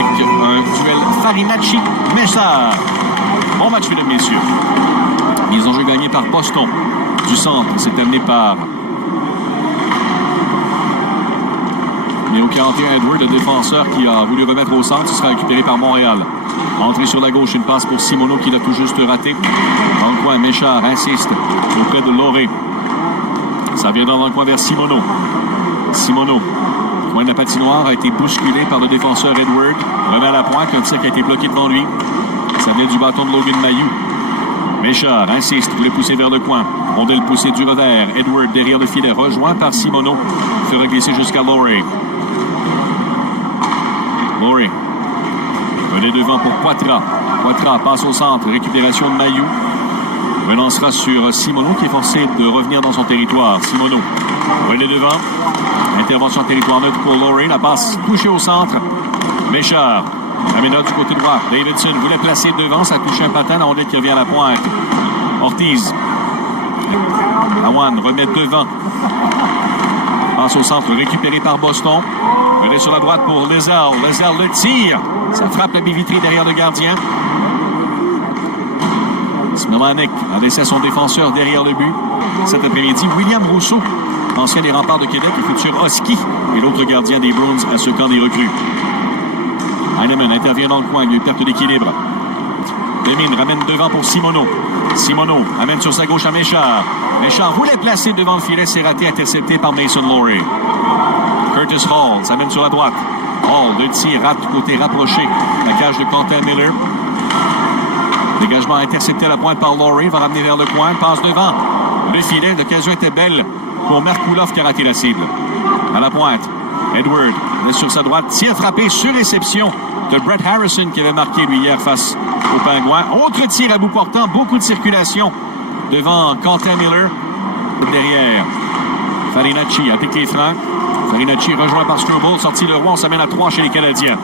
Un duel Farinacci-Messard. Bon match, mesdames, messieurs. Mise en jeu gagnée par Boston. Du centre, c'est amené par numéro 41, Edward, le défenseur qui a voulu remettre au centre. Ce sera récupéré par Montréal. Entrée sur la gauche, une passe pour Simoneau qui l'a tout juste raté. Dans le coin, Méchard insiste auprès de Loré. Ça vient dans le coin vers Simoneau. Simoneau, coin de la patinoire, a été bousculé par le défenseur Edward. Remet à la pointe, un tir qui a été bloqué devant lui. Ça vient du bâton de Logan Mailloux. Méchard insiste, voulait pousser vers le coin. Rondelle poussée du revers. Edward derrière le filet, rejoint par Simoneau. Fera glisser jusqu'à Loré. Loré. Relais devant pour Poitras. Poitras passe au centre. Récupération de Mailloux. Relancera sur Simoneau qui est forcé de revenir dans son territoire. Simoneau. Relais devant. Intervention en territoire neutre pour Loré. La passe touchée au centre. Méchard. Amena du côté droit. Davidson voulait placer devant. Ça touche un patin. La rondelle qui revient à la pointe. Ortiz. Awan remet devant. Passe au centre. Récupéré par Boston. Relais sur la droite pour Lézard. Lézard le tire. Ça frappe la baie vitrée derrière le gardien. Smilanic a laissé son défenseur derrière le but. Cet après-midi, William Rousseau, ancien des Remparts de Québec et futur Husky, et l'autre gardien des Bruins à ce camp des recrues. Heinemann intervient dans le coin, il y a une perte d'équilibre. Demine ramène devant pour Simoneau. Simoneau amène sur sa gauche à Méchard. Méchard voulait placer devant le filet, c'est raté, intercepté par Mason Lowry. Curtis Hall s'amène sur la droite. Hall, le tir, rate du côté rapproché. La cage de Quentin Miller. Dégagement intercepté à la pointe par Lowry, va ramener vers le coin, passe devant. Le filet, l'occasion était belle pour Merkulov qui a raté la cible. À la pointe, Edward laisse sur sa droite, tir frappé sur réception de Brett Harrison qui avait marqué lui hier face aux Pingouins. Autre tir à bout portant, beaucoup de circulation devant Quentin Miller. Derrière, Farinacci applique les francs. Farinacci rejoint par Struble, sorti le roi, on s'amène à 3 chez les Canadiens.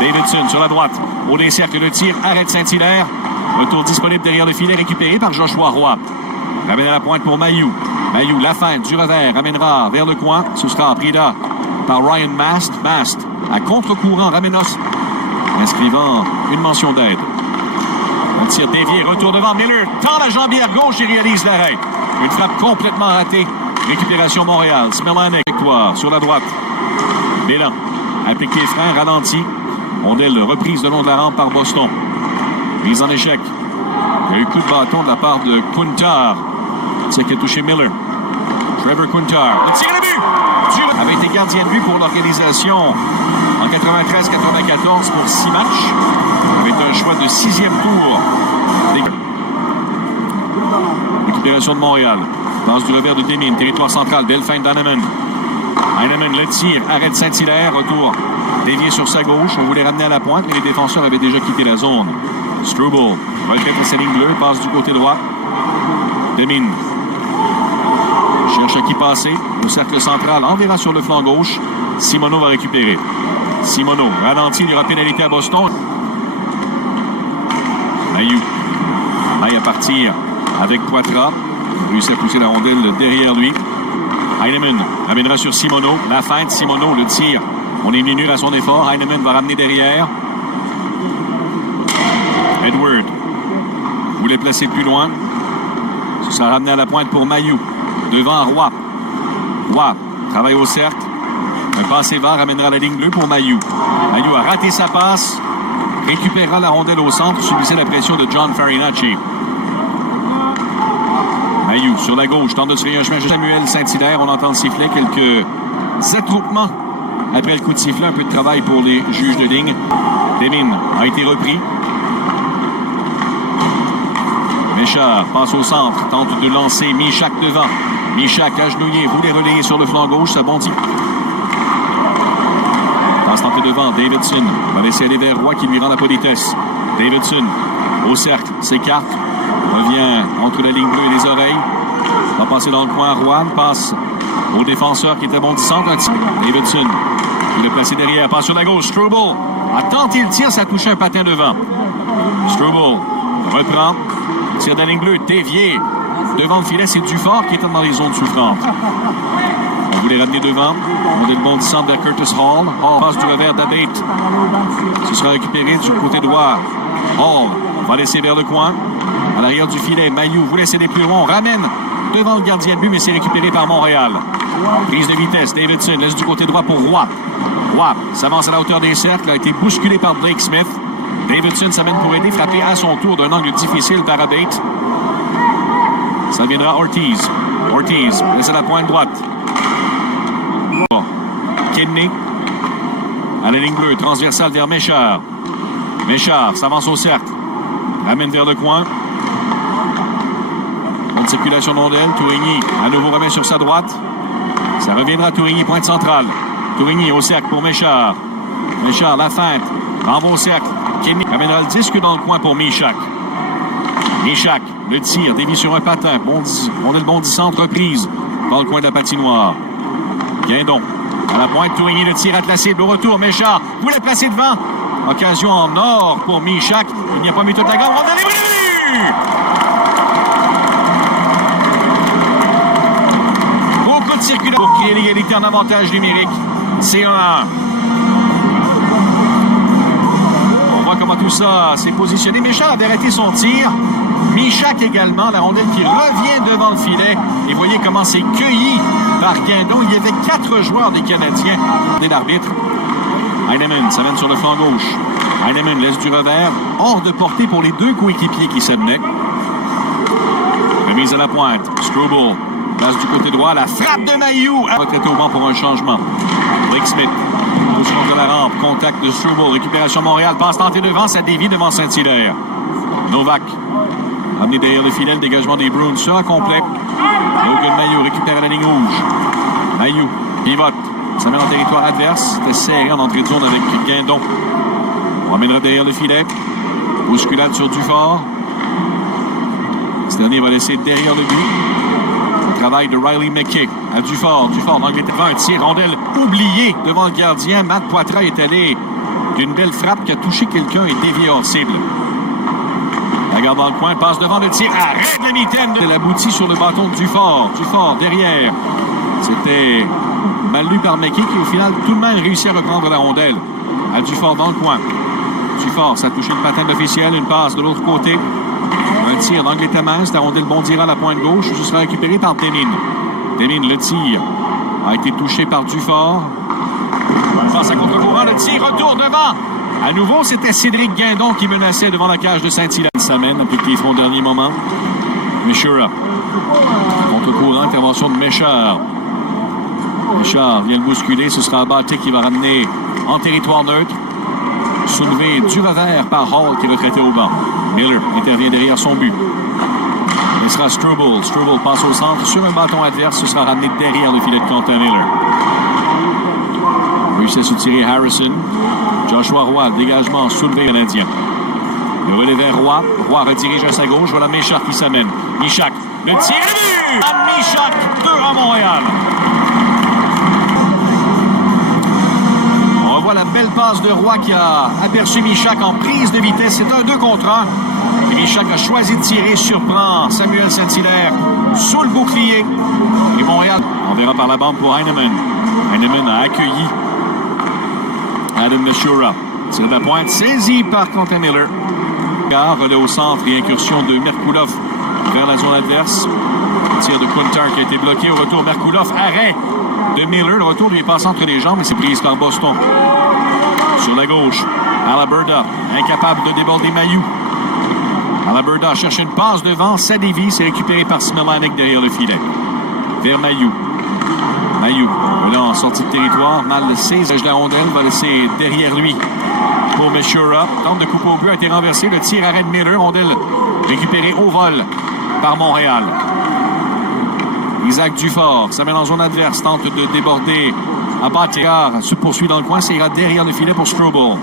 Davidson sur la droite, au décercle, le tir, arrête Saint-Hilaire. Retour disponible derrière le filet, récupéré par Joshua Roy. Ramène à la pointe pour Mailloux. Mailloux, la fin du revers, ramènera vers le coin. Ce sera pris là par Ryan Mast. Mast, à contre-courant, ramène inscrivant une mention d'aide. On tire dévié, retour devant Miller, tend la jambière gauche et réalise l'arrêt. Une frappe complètement ratée. Récupération Montréal. Smilanic, victoire sur la droite. Bélan applique les freins, ralenti. Rondelle reprise de long de la rampe par Boston. Mise en échec. Il y a eu coup de bâton de la part de Kuntar. C'est qui a touché Miller. Trevor Kuntar. Le tir à but! Avait été gardien de but pour l'organisation en 93-94 pour 6 matchs. Avec un choix de 6e tour. Récupération de Montréal. Passe du revers de Demine. Territoire central. Belle fin d'Heinemann. Heinemann le tire. Arrête Saint-Hilaire. Retour. Dévié sur sa gauche. On voulait ramener à la pointe, mais les défenseurs avaient déjà quitté la zone. Struble. Retrait pour sa ligne bleue. Passe du côté droit. Demine. Cherche à qui passer. Au cercle central. Enverra sur le flanc gauche. Simoneau va récupérer. Simoneau ralenti. Il y aura pénalité à Boston. Mailloux. Maille à partir avec Poitras. Il réussit à pousser la rondelle derrière lui. Heinemann ramènera sur Simoneau. La feinte. Simoneau le tire. On est venu à son effort. Heinemann va ramener derrière. Edward voulait placer plus loin. Ce sera ramené à la pointe pour Mailloux. Devant Roy. Roy travaille au cercle. Un passé va ramènera la ligne bleue pour Mailloux. Mailloux a raté sa passe. Récupérera la rondelle au centre. Subissait la pression de John Farinacci. Mailloux sur la gauche. Tente de se frayer un chemin. Samuel Saint-Hilaire. On entend le sifflet. Quelques attroupements après le coup de sifflet. Un peu de travail pour les juges de ligne. Demine a été repris. Méchard passe au centre, tente de lancer Michak devant. Michak agenouillé, voulait relayer sur le flanc gauche, ça bondit. Passe tentée devant, Davidson va laisser aller vers Roy qui lui rend la politesse. Davidson au cercle, s'écarte, revient entre la ligne bleue et les oreilles. Va passer dans le coin, Roy passe au défenseur qui était bondissant. Davidson voulait placer derrière, passe sur la gauche, Struble a tenté le tir, ça a touché un patin devant. Struble reprend. Tire de la ligne bleue, dévié. Devant le filet, c'est Dufort qui est dans les zones souffrantes. On voulait ramener devant. On a le bon descente vers Curtis Hall. Hall passe du revers d'Abate. Ce sera récupéré du côté droit. Hall va laisser vers le coin. À l'arrière du filet, Mailloux voulait céder plus loin. On ramène devant le gardien de but, mais c'est récupéré par Montréal. Prise de vitesse. Davidson laisse du côté droit pour Roy. Roy s'avance à la hauteur des cercles. A été bousculé par Blake Smith. Davidson s'amène pour aider, frapper à son tour d'un angle difficile par Abate. Ça viendra Ortiz. Ortiz laisse à la pointe droite. Bon. Kidney à la ligne bleue, transversale vers Méchard. Méchard s'avance au cercle. Ramène vers le coin. Bonne circulation de rondelle. Tourigny à nouveau remet sur sa droite. Ça reviendra à Tourigny, pointe centrale. Tourigny au cercle pour Méchard. Méchard, la feinte. Renvoie au cercle. Kidney ramènera le disque dans le coin pour Michak. Michak, le tir, dévie sur un patin. On a le bon centre, reprise dans le coin de la patinoire. Guindon à la pointe. Tourigny, le tir à la cible. Au retour, Méchard voulait placer devant. Occasion en or pour Michak. Il n'y a pas mis toute la gamme. On a les buts! Beaucoup de circulation pour créer l'égalité en avantage numérique. C'est 1-1. On voit comment tout ça s'est positionné. Méchard avait arrêté son tir. Michak également, la rondelle qui revient devant le filet. Et voyez comment c'est cueilli par Guindon. Il y avait 4 joueurs des Canadiens. Et l'arbitre, Heinemann s'amène sur le flanc gauche. Heinemann laisse du revers, hors de portée pour les 2 coéquipiers qui s'amenaient. Remise à la pointe. Struble passe du côté droit. La frappe de Mailloux. Retraité au banc pour un changement. Blake Smith pousse contre la rampe. Contact de Struble. Récupération Montréal. Passe tentée devant. Ça dévie devant Saint-Hilaire. Novak amené derrière le filet. Le dégagement des Bruins sera complet. Logan Mailloux récupère à la ligne rouge. Mailloux pivote. Ça met en territoire adverse. C'était serré en entrée de zone avec Guindon. On ramènera derrière le filet. Bousculade sur Dufort. Ce dernier va laisser derrière le but. Le travail de Riley McKay à Dufort. Dufort en Angleterre. Un tir rondelle oublié devant le gardien. Matt Poitras est allé d'une belle frappe qui a touché quelqu'un et dévié hors cible. La garde dans le coin. Passe devant le tir. Arrête la mitaine. Elle aboutit sur le bâton de Dufort. Dufort derrière. C'était mal lu par McKay qui, au final, tout de même réussit à reprendre la rondelle. À Dufort dans le coin. Dufort, ça a touché le patin officiel. Une passe de l'autre côté. Un tir d'Angleterre. La rondelle bondira à la pointe gauche. Ce sera récupéré par Temin. Temin, le tir a été touché par Dufort. Passe à contre-courant. Le tir retour devant. À nouveau, c'était Cédric Guindon qui menaçait devant la cage de Saint-Hilaire. S'amène, appliqué au dernier moment. Mishura. Contre-courant, intervention de Méchard. Méchard vient le bousculer. Ce sera Abaté qui va ramener en territoire neutre. Soulevé du revers par Hall qui est retraité au banc. Miller intervient derrière son but. Ce sera Struble. Struble passe au centre sur un bâton adverse. Ce sera ramené derrière le filet de Quentin Miller. Réussit à soutirer Harrison. Joshua Roy, dégagement soulevé canadien. Le relais vers Roy. Roy redirige à sa gauche. Voilà Michak qui s'amène. Michak, le tir est but! À Michak, 2 à Montréal. On revoit la belle passe de Roy qui a aperçu Michak en prise de vitesse. C'est un 2 contre 1. Et Michak a choisi de tirer, surprend Samuel Saint-Hilaire sous le bouclier. Et Montréal, on verra par la bande pour Heinemann. Heinemann a accueilli Adam Mishura. Tire de la pointe, saisi par Quentin Miller. Relais au centre et incursion de Merkulov vers la zone adverse. Tir de Kuntar qui a été bloqué. Au retour, Merkulov, arrêt de Miller. Le retour lui passe entre les jambes, mais c'est prise par Boston. Sur la gauche, Alaberda, incapable de déborder Mailloux. Alaberda cherche une passe devant, ça dévie, c'est récupéré par Smilanic derrière le filet. Vers Mailloux. Mailloux, là en sortie de territoire, mal saisit la rondelle, va laisser derrière lui pour Mishura. Tente de couper au but, a été renversé. Le tir arrête Miller, rondelle récupérée au vol par Montréal. Isaac Dufort s'amène en zone adverse, tente de déborder Abaté. Se poursuit dans le coin, ça ira derrière le filet pour Struble.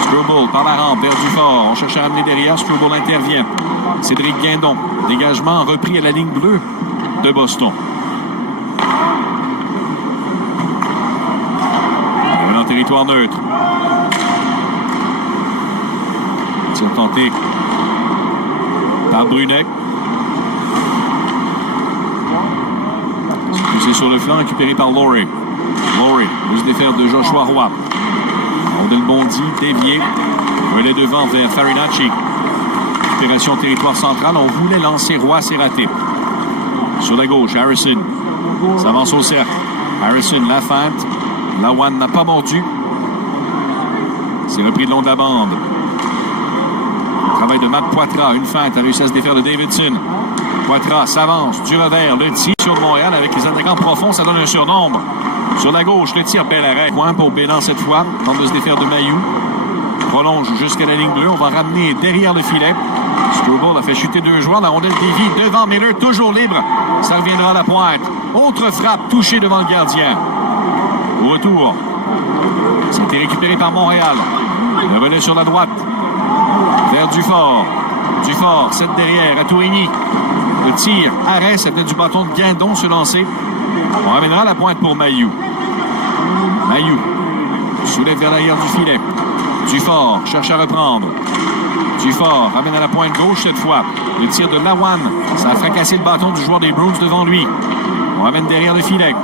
Struble par la rampe vers Dufort. On cherche à ramener derrière, Struble intervient. Cédric Guindon, dégagement repris à la ligne bleue de Boston. En territoire neutre. Tir tenté par Brunet. C'est sur le flanc, récupéré par Laurie. Laurie veut se défaire de Joshua Roy. Rondelle bondit, dévié. Relais devant vers Farinacci. Récupération territoire central. On voulait lancer Roy, c'est raté. Sur la gauche, Harrison s'avance au cercle. Harrison, la feinte. Lawan n'a pas mordu. C'est repris le long de la bande. Travail de Matt Poitras. Une feinte a réussi à se défaire de Davidson. Poitras s'avance du revers. Le tir sur Montréal avec les attaquants profonds, ça donne un surnombre. Sur la gauche, le tir, bel arrêt. Point pour Bélan cette fois. Tente de se défaire de Mailloux. Prolonge jusqu'à la ligne bleue. On va ramener derrière le filet. Struble a fait chuter 2 joueurs. La rondelle dévie devant Miller, toujours libre. Ça reviendra à la pointe. Autre frappe touchée devant le gardien. Au retour, c'était récupéré par Montréal. Le relais sur la droite. Vers Dufort. Dufort, 7 derrière, à Tourigny. Le tir, arrêt, ça venait du bâton de Guindon se lancer. On ramènera la pointe pour Mailloux. Mailloux soulève vers l'arrière du filet. Dufort cherche à reprendre. Dufort ramène à la pointe gauche cette fois. Le tir de Lawan, ça a fracassé le bâton du joueur des Bruins devant lui. On ramène derrière le filet.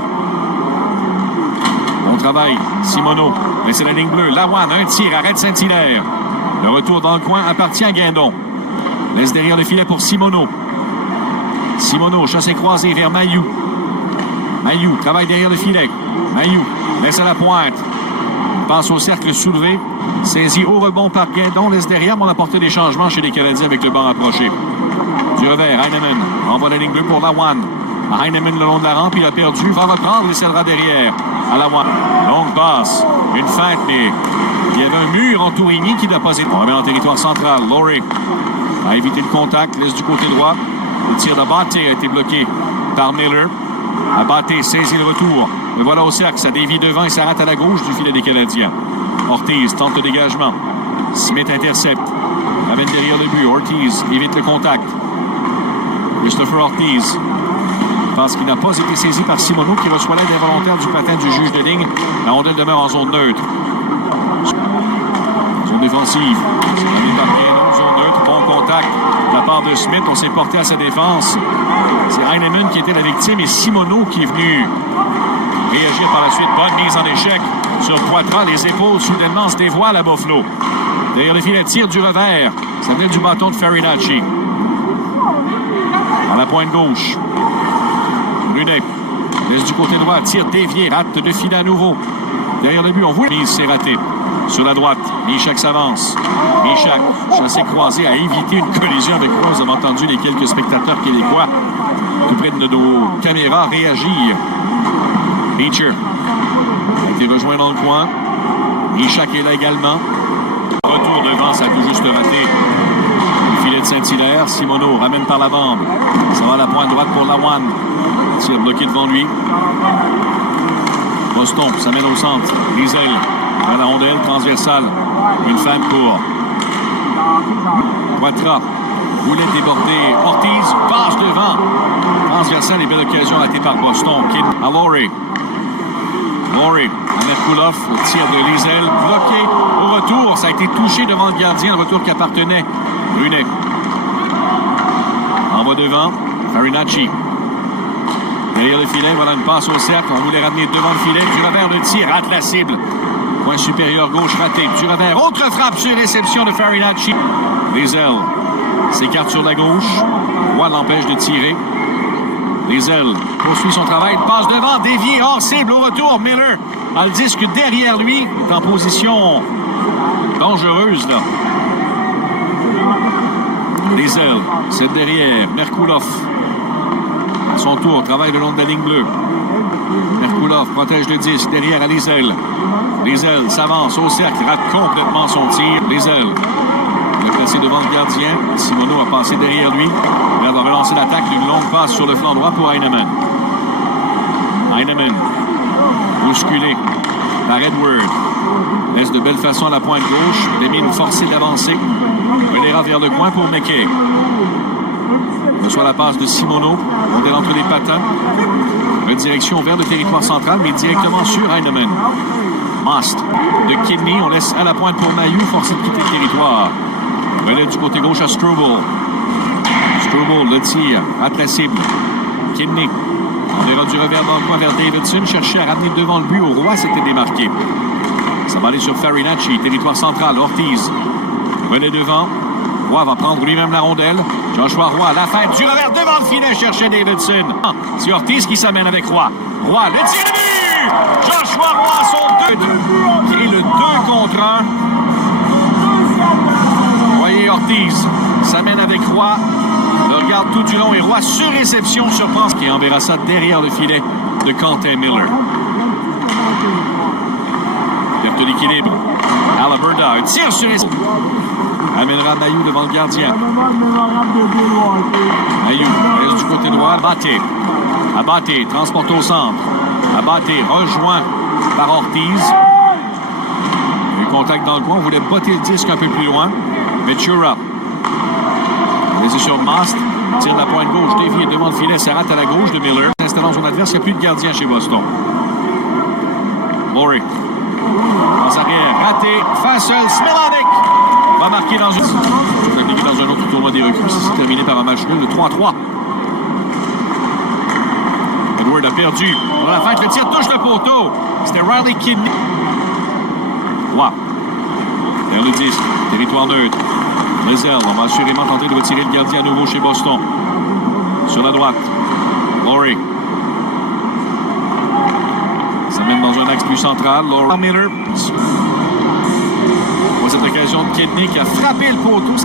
Bon travail, Simoneau. Mais c'est la ligne bleue. Lawan, un tir, arrête Saint-Hilaire. Le retour dans le coin appartient à Guindon. Laisse derrière le filet pour Simoneau. Simoneau, chassé croisé vers Mailloux. Mailloux, travaille derrière le filet. Mailloux, laisse à la pointe. Passe au cercle soulevé. Saisi au rebond par Guindon. Laisse derrière, mais on a apporté des changements chez les Canadiens avec le banc rapproché. Du revers, Heinemann envoie la ligne bleue pour Lawan. Heinemann le long de la rampe, il a perdu. Va reprendre, il cédera derrière. À Lawan. Longue passe. Une feinte, mais il y avait un mur en Tourigny qui n'a pas été. On remet en territoire central. Laurie a évité le contact. Laisse du côté droit. Le tir de Batté a été bloqué par Miller. Batté saisit le retour. Le voilà au cercle. Ça dévie devant et s'arrête à la gauche du filet des Canadiens. Ortiz tente le dégagement. Smith intercepte. Ramène derrière le but. Ortiz évite le contact. Christopher Ortiz pense qu'il n'a pas été saisi par Simoneau qui reçoit l'aide involontaire du patin du juge de ligne. La rondelle demeure en zone neutre. Zone défensive. C'est ramené par Guindon, zone neutre. Bon contact de la part de Smith. On s'est porté à sa défense. C'est Heinemann qui était la victime et Simoneau qui est venu réagir par la suite. Bonne mise en échec sur Poitras. Les épaules soudainement se dévoilent à Buffalo. Derrière le filet, tire du revers. Ça venait du bâton de Farinacci. À la pointe gauche. Brunet laisse du côté droit, tire dévié, rate de filet à nouveau. Derrière le but, on voit mise, c'est raté. Sur la droite, Michak s'avance. Michak, chassé croisé, a évité une collision avec quoi vous avez entendu les quelques spectateurs québécois tout près de nos caméras réagir. Beecher a été rejoint dans le coin. Michak est là également. Retour devant, ça a tout juste raté. Le filet de Saint-Hilaire. Simoneau ramène par la bande. Ça va à la pointe droite pour Lawan. Tire bloqué devant lui. Boston s'amène au centre. Les ailes vers la rondelle transversale. Une feinte pour Poitras. Voulait déborder. Ortiz passe devant. Transversale et belle occasion ratée par Boston. À Laurie. Laurie à Merkulov. Le tir de Liesel bloqué. Au retour, ça a été touché devant le gardien. Le retour qui appartenait Brunet. Envoie devant. Farinacci. Derrière le filet, voilà une passe au cercle. On voulait ramener devant le filet. Du revers, le tir rate la cible. Point supérieur gauche raté. Du revers, autre frappe sur réception de Farinacci. Les ailes s'écarte sur la gauche. Roy l'empêche de tirer. Les ailes poursuit son travail. Passe devant, dévié, hors cible. Au retour, Miller a le disque derrière lui. Est en position dangereuse, là. Les ailes, c'est derrière. Merkulov. À son tour, travaille le long de la ligne bleue. Merkulov protège le disque derrière à les ailes. Les ailes s'avance au cercle, rate complètement son tir. Les ailes. Il a placé devant le gardien. Simoneau a passé derrière lui. Il va relancer l'attaque d'une longue passe sur le flanc droit pour Heinemann. Heinemann, bousculé par Edward. Laisse de belle façon à la pointe gauche. Lemine forcé d'avancer. Relèvera vers le coin pour McKay. Reçoit la passe de Simoneau. Rondelle entre les patins. Redirection vers le territoire central, mais directement sur Heinemann. Mast de Kidney. On laisse à la pointe pour Mailloux, forcé de quitter le territoire. Relève du côté gauche à Struble. Struble le tire, rate la cible. Kidney On verra du revers dans le coin vers Davidson. Cherchait à ramener devant le but. Au Roy s'était démarqué. Ça va aller sur Farinacci. Territoire central. Ortiz renaît devant. Roy va prendre lui-même la rondelle. Joshua Roy, la fête du revers devant le filet, cherchait Davidson. C'est Ortiz qui s'amène avec Roy. Roy, le tir de but! Joshua Roy, son 2. Qui est le 2 contre 1. Voyez Ortiz s'amène avec Roy. Le regarde tout du long et Roy sur réception surprend qui enverra ça derrière le filet de Quentin Miller. Perte d'équilibre. Alaberda, un tir sur réception. Amènera Mailloux devant le gardien. Mailloux reste du côté droit. Abaté transporte au centre. Abaté rejoint par Ortiz. Un contact dans le coin. On voulait botter le disque un peu plus loin. Ventura. Laissé sur Mast. Tire de la pointe gauche. Dévié devant le filet. Ça rate à la gauche de Miller. Installant son adverse. Il n'y a plus de gardien chez Boston. Laurie. En arrière. Raté. Fassel. Smilanic. Va marquer dans un autre tournoi des recrues. C'est terminé par un match nul de 3-3. Edward a perdu. Pour la fête, le tir touche le poteau. C'était Riley Kidney. Wow. Vers le 10. Territoire neutre. Rizal, on va assurément tenter de retirer le gardien à nouveau chez Boston. Sur la droite. Laurie. Ça mène dans un axe plus central. Laurie Miller. Cette occasion de Kidney qui a frappé le poteau.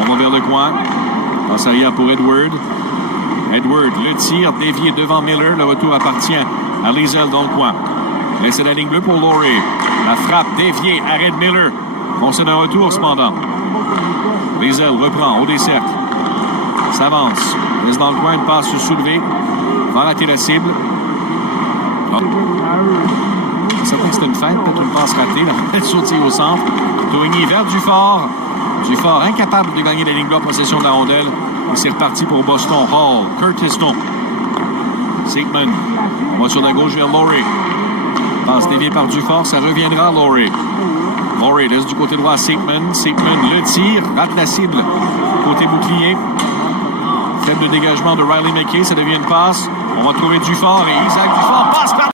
On va vers le coin. Passe arrière pour Edward. Edward, le tir dévié devant Miller. Le retour appartient à Rizal dans le coin. Laissez la ligne bleue pour Laurie. La frappe déviée. Arrête Miller. Concède un retour cependant. Rizal reprend au décercle. S'avance. Laisse dans le coin une passe soulevée. Va rater la cible. Ça fait que c'était une fête, peut-être une passe ratée. La tête sautée au centre. Toigny vers Dufort. Dufort incapable de gagner la ligne bleue en possession de la rondelle. Et c'est reparti pour Boston. Hall. Curtis non. Sigmund. On va sur la gauche vers Laurie. Passe déviée par Dufort. Ça reviendra à Laurie. Laurie laisse du côté droit à Sigmund. Sigmund le tire. Rate la cible. Côté bouclier. Faible dégagement de Riley McKay. Ça devient une passe. On va trouver Dufort et Isaac Dufort passe par